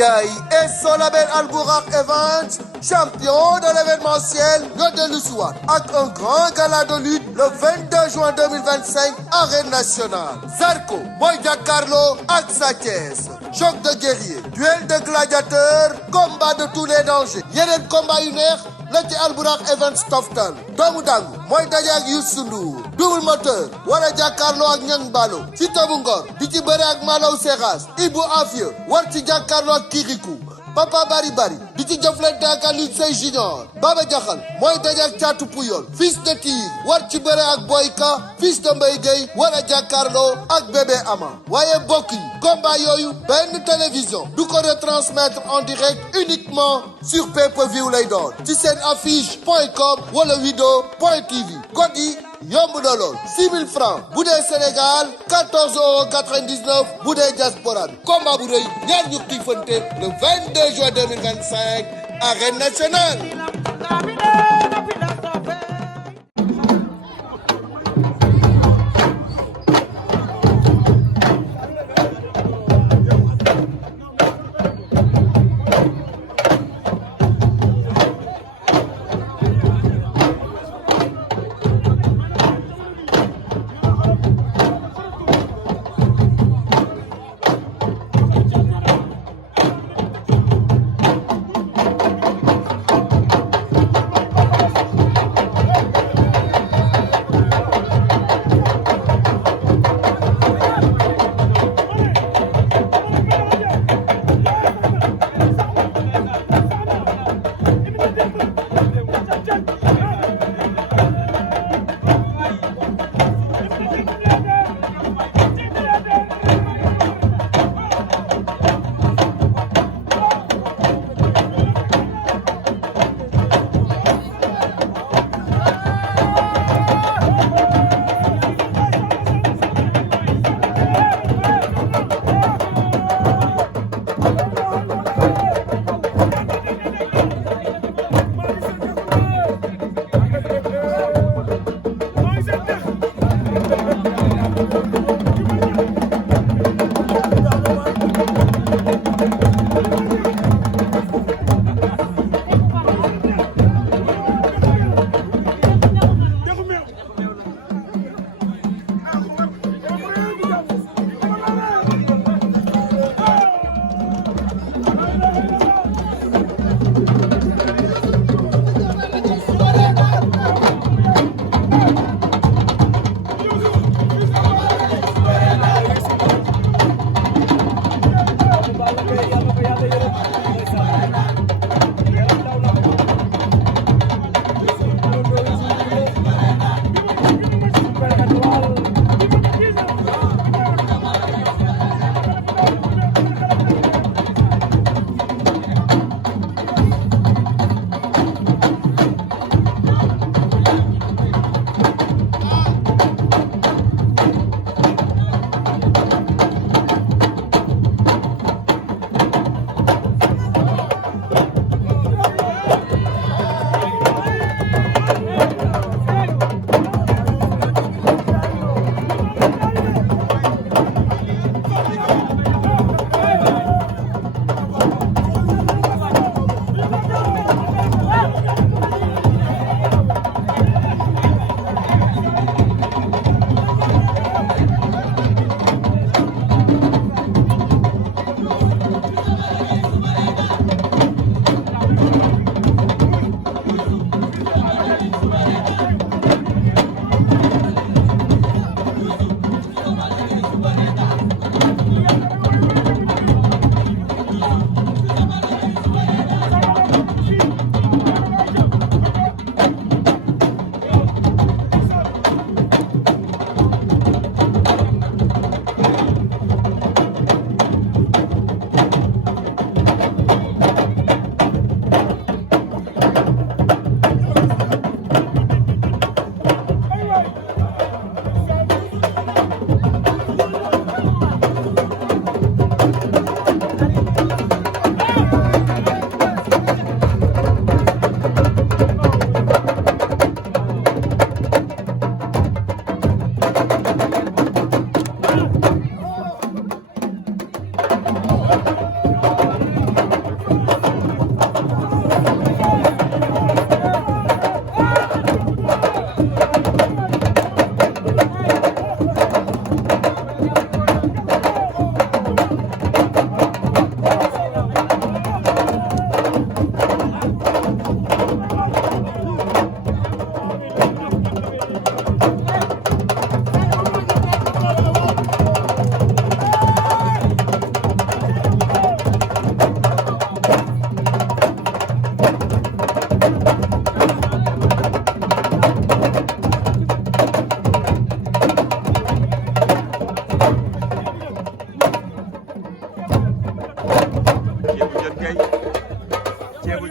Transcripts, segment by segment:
Ndiaye et son label Albourakh Events, champion de l'événementiel, ñoo dellu si waat ak un grand gala de lutte le 22 juin 2025 arène nationale. Zarko mooy jàkkaarloo ak Sa Thiès, choc de guerrier, duel de gladiateurs, combat de tous les dangers. yeneen combat yu neex la ci Albourakh Events toftal. doomu dangu mooy daje ak Youssou Ndour, double moteur war a jàkkaarloo ak Niang Ballo, Siteu bu Ngor di ci bëre ak Malaw Seras, Ibou Afia war ci jàkkaarloo ak Kirikou, Papa Bari Bari di ci jëflante ak Alioune Seye Junior, Baba Jaxal mooy daje ak Caatu Puyol, fils de Tir war ci bëre ak Boyka, fils de Mbaye Gueye war a jàkkaarloo ak Bébé Ama. waaye bokk yi combat yooyu benn télévision du ko retransmettre en direct, uniquement sur pay-per-view lay doon ci seen affiche.com wala wido.tv. code yi yomb na lool 6 000 francs bu dee Sénégal, 14,99 € bu dee diaspora bi. combat bu rëy ñaar ñu xiifante le 22 juin 2025 arène nationale.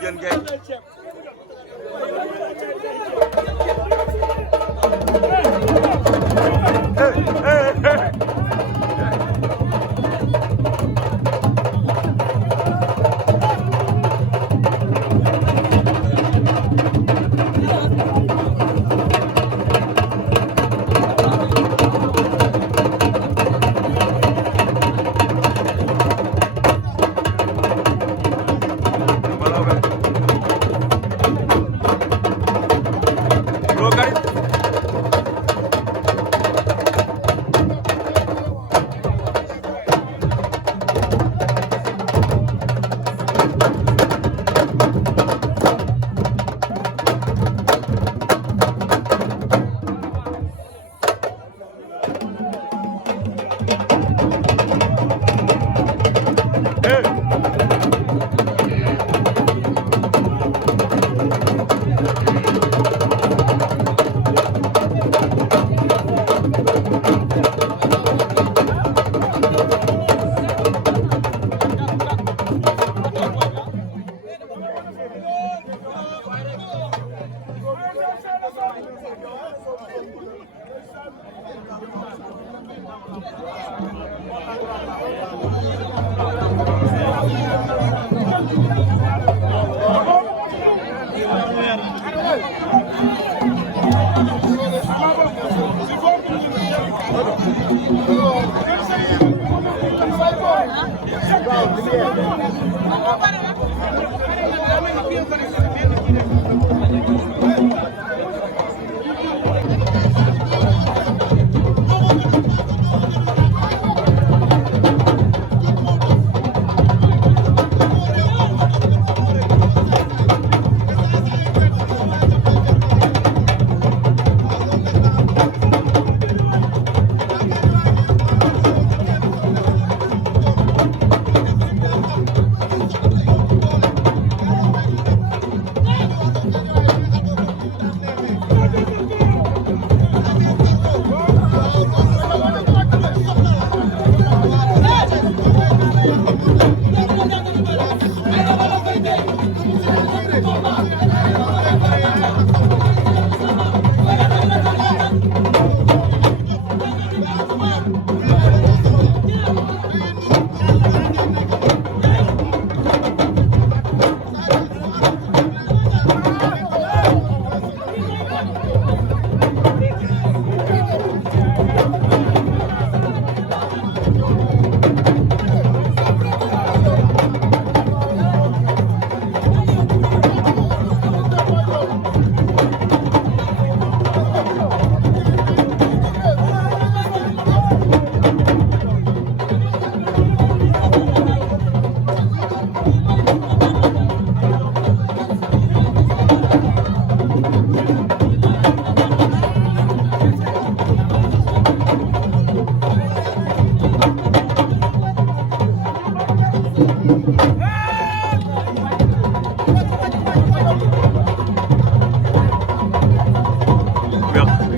leen kay.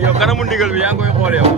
yow kanamu ndigal bi yaa ngi koy xool yow.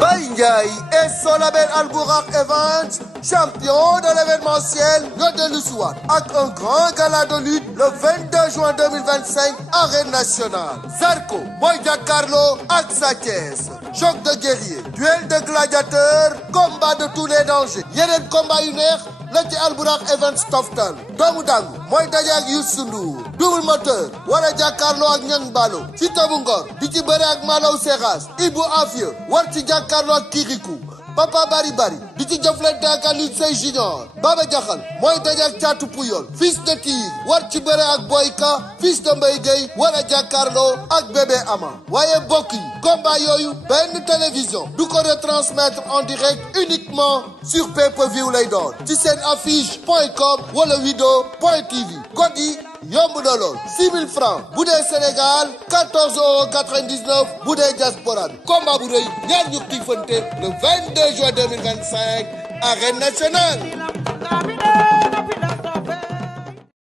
Baye Ndiaye et son label Al Bourakh Events, champion de l'événementiel, ñoo dellu si waat ak un grand gala de lutte le 22 juin 2025 arène nationale. Zarko mooy jàkkaarloo ak Sa Thiès, choc de guerrier, duel de gladiateurs, combat de tous les dangers. yeneen combat yu neex la ci Al Bourakh Events toftal. doomu dangu mooy daje ak Youssou Ndour, double moteur wala jàkkaarloo ak Niang Ballo, Siteu bu Ngor di ci bëre ak Malaw Seras, Ibou Afia war ci jàkkaarloo ak Kirikou, Papa Bari Bari di ci jëflante ak Alioune Seye Junior, Baba Diakhal mooy daje ak Thiatou Pouyol, fils de Tigre war ci bëre ak Boyka, fils de Mbaye Gueye wala jàkkaarloo ak Bébé Ama. waaye bokk yi combat yooyu benn télévision du ko retransmettre en direct, uniquement sur pay-per-view lay doon ci seen affiche.com wala wido.tv. code yi yomb na lool 6 000 francs bu dee Sénégal, 14,99 € bu dee diaspora bi. combat bu rëy ñaar ñu xiifante le 22 juin 2025 arène nationale.